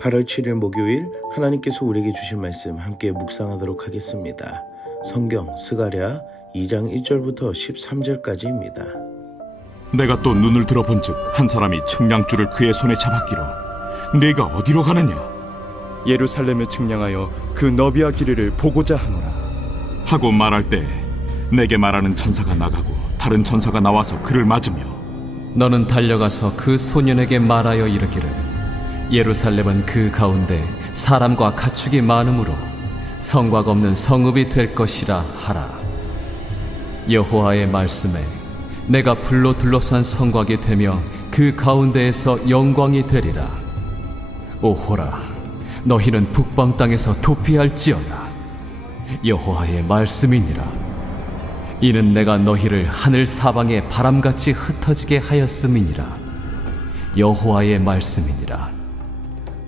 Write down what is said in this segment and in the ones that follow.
8월 7일 목요일 하나님께서 우리에게 주신 말씀 함께 묵상하도록 하겠습니다. 성경 스가랴 2장 1절부터 13절까지입니다. 내가 또 눈을 들어본즉 한 사람이 측량줄을 그의 손에 잡았기로 네가 어디로 가느냐 예루살렘을 측량하여 그 너비와 길이를 보고자 하노라. 하고 말할 때 내게 말하는 천사가 나가고 다른 천사가 나와서 그를 맞으며 너는 달려가서 그 소년에게 말하여 이르기를 예루살렘은 그 가운데 사람과 가축이 많으므로 성곽 없는 성읍이 될 것이라 하라. 여호와의 말씀에 내가 불로 둘러싼 성곽이 되며 그 가운데에서 영광이 되리라. 오호라 너희는 북방 땅에서 도피할지어다. 여호와의 말씀이니라. 이는 내가 너희를 하늘 사방에 바람같이 흩어지게 하였음이니라. 여호와의 말씀이니라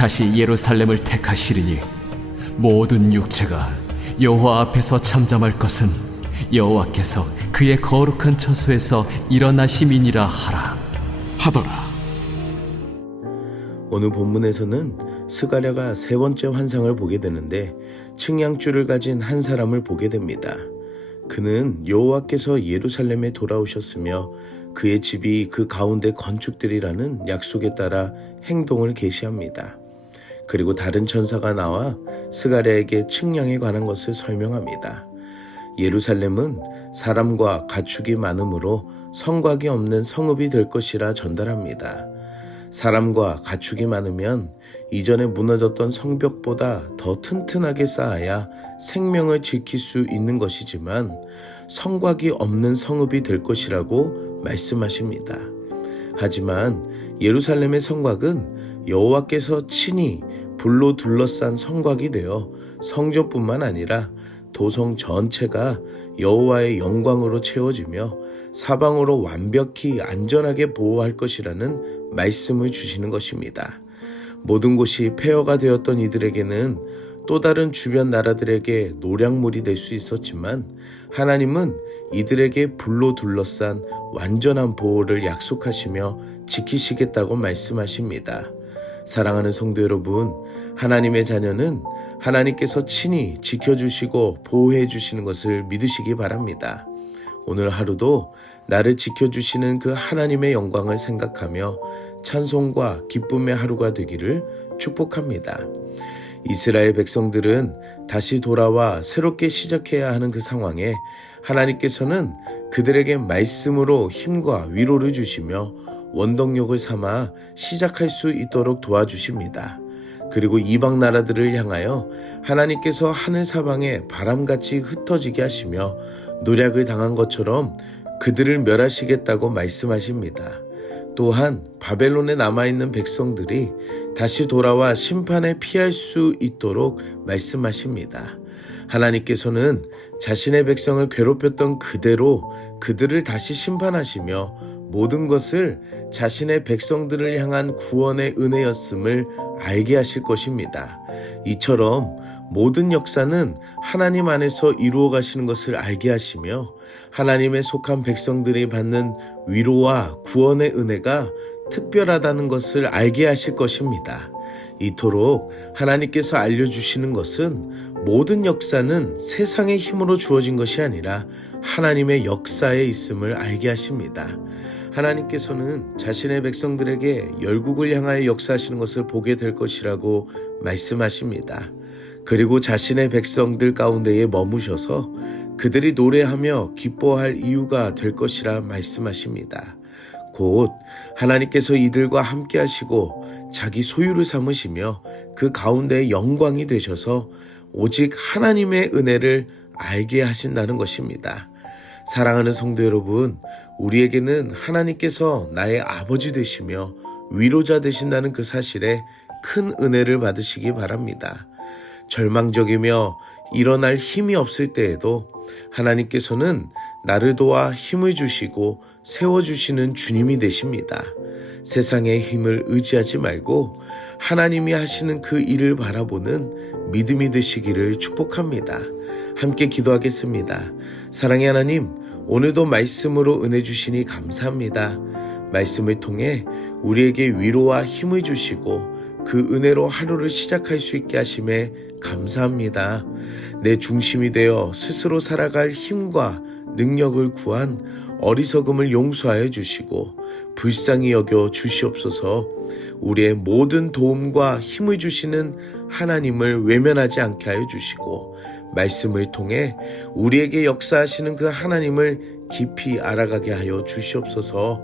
다시 예루살렘을 택하시리니 모든 육체가 여호와 앞에서 잠잠할 것은 여호와께서 그의 거룩한 처소에서 일어나심이니라 하라. 하더라 오늘 본문에서는 스가랴가 세 번째 환상을 보게 되는데 측량줄을 가진 한 사람을 보게 됩니다. 그는 여호와께서 예루살렘에 돌아오셨으며 그의 집이 그 가운데 건축되리라는 약속에 따라 행동을 계시합니다. 그리고 다른 천사가 나와 스가랴에게 측량에 관한 것을 설명합니다. 예루살렘은 사람과 가축이 많으므로 성곽이 없는 성읍이 될 것이라 전달합니다. 사람과 가축이 많으면 이전에 무너졌던 성벽보다 더 튼튼하게 쌓아야 생명을 지킬 수 있는 것이지만 성곽이 없는 성읍이 될 것이라고 말씀하십니다. 하지만 예루살렘의 성곽은 여호와께서 친히 불로 둘러싼 성곽이 되어 성전뿐만 아니라 도성 전체가 여호와의 영광으로 채워지며 사방으로 완벽히 안전하게 보호할 것이라는 말씀을 주시는 것입니다. 모든 곳이 폐허가 되었던 이들에게는 또 다른 주변 나라들에게 노략물이 될 수 있었지만 하나님은 이들에게 불로 둘러싼 완전한 보호를 약속하시며 지키시겠다고 말씀하십니다. 사랑하는 성도 여러분, 하나님의 자녀는 하나님께서 친히 지켜주시고 보호해 주시는 것을 믿으시기 바랍니다. 오늘 하루도 나를 지켜주시는 그 하나님의 영광을 생각하며 찬송과 기쁨의 하루가 되기를 축복합니다. 이스라엘 백성들은 다시 돌아와 새롭게 시작해야 하는 그 상황에 하나님께서는 그들에게 말씀으로 힘과 위로를 주시며 원동력을 삼아 시작할 수 있도록 도와주십니다. 그리고 이방 나라들을 향하여 하나님께서 하늘 사방에 바람같이 흩어지게 하시며 노략을 당한 것처럼 그들을 멸하시겠다고 말씀하십니다. 또한 바벨론에 남아있는 백성들이 다시 돌아와 심판에 피할 수 있도록 말씀하십니다. 하나님께서는 자신의 백성을 괴롭혔던 그대로 그들을 다시 심판하시며 모든 것을 자신의 백성들을 향한 구원의 은혜였음을 알게 하실 것입니다. 이처럼 모든 역사는 하나님 안에서 이루어 가시는 것을 알게 하시며 하나님의 속한 백성들이 받는 위로와 구원의 은혜가 특별하다는 것을 알게 하실 것입니다. 이토록 하나님께서 알려주시는 것은 모든 역사는 세상의 힘으로 주어진 것이 아니라 하나님의 역사에 있음을 알게 하십니다. 하나님께서는 자신의 백성들에게 열국을 향하여 역사하시는 것을 보게 될 것이라고 말씀하십니다. 그리고 자신의 백성들 가운데에 머무셔서 그들이 노래하며 기뻐할 이유가 될 것이라 말씀하십니다. 곧 하나님께서 이들과 함께 하시고 자기 소유를 삼으시며 그 가운데 영광이 되셔서 오직 하나님의 은혜를 알게 하신다는 것입니다. 사랑하는 성도 여러분, 우리에게는 하나님께서 나의 아버지 되시며 위로자 되신다는 그 사실에 큰 은혜를 받으시기 바랍니다. 절망적이며 일어날 힘이 없을 때에도 하나님께서는 나를 도와 힘을 주시고 세워주시는 주님이 되십니다. 세상의 힘을 의지하지 말고 하나님이 하시는 그 일을 바라보는 믿음이 되시기를 축복합니다. 함께 기도하겠습니다. 사랑의 하나님, 오늘도 말씀으로 은혜 주시니 감사합니다. 말씀을 통해 우리에게 위로와 힘을 주시고 그 은혜로 하루를 시작할 수 있게 하심에 감사합니다. 내 중심이 되어 스스로 살아갈 힘과 능력을 구한 어리석음을 용서하여 주시고 불쌍히 여겨 주시옵소서. 우리의 모든 도움과 힘을 주시는 하나님을 외면하지 않게 하여 주시고 말씀을 통해 우리에게 역사하시는 그 하나님을 깊이 알아가게 하여 주시옵소서.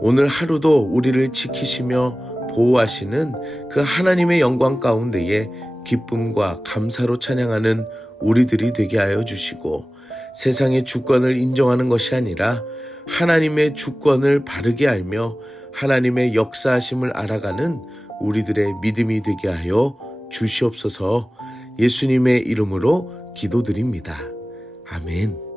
오늘 하루도 우리를 지키시며 보호하시는 그 하나님의 영광 가운데에 기쁨과 감사로 찬양하는 우리들이 되게 하여 주시고 세상의 주권을 인정하는 것이 아니라 하나님의 주권을 바르게 알며 하나님의 역사하심을 알아가는 우리들의 믿음이 되게 하여 주시옵소서 예수님의 이름으로 기도드립니다. 아멘.